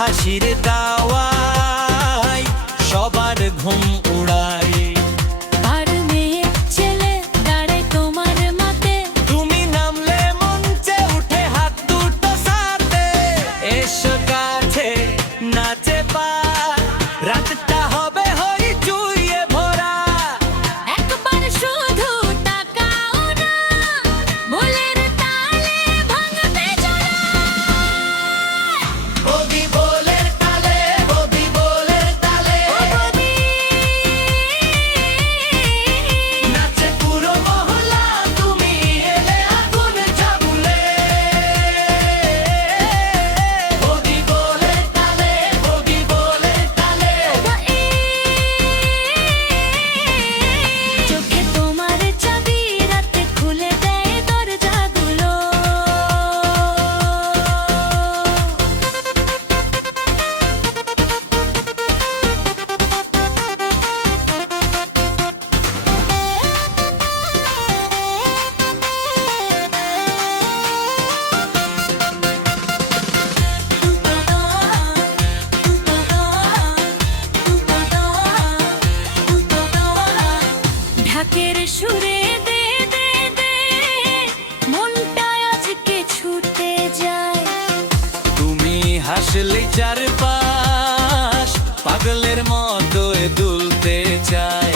হাসির দাওয়ায় সবার ঘুম উড়াই। আর মেয়ে ছেলে দাঁড়ায় তোমার মাতে, তুমি নামলে মঞ্চে উঠে হাত দুটো সাথে, এসো কাছে নাচে পা, রাতটা হবে হইচইয়ে ভরা। একবার শুধু তাকাও না, ভুলের তালে ভাঙবে জোড়া। বদি বোলের তালে, বদি বোলের তালে, ও বদি, নাচে পুরো মহল্লা, তুমি এলে আগুন ঝাবুলে। বদি বোলের তালে, বদি বোলের তালে, চোখে তোমার চাবি রাতে খুলে দেয় দরজাগুলো। ঢাকের সুরে দে দে দে, মনটা আজকে ছুটে যায়। তুমি হাসলে চারপাশ পাগলের মতো দুলতে চায়।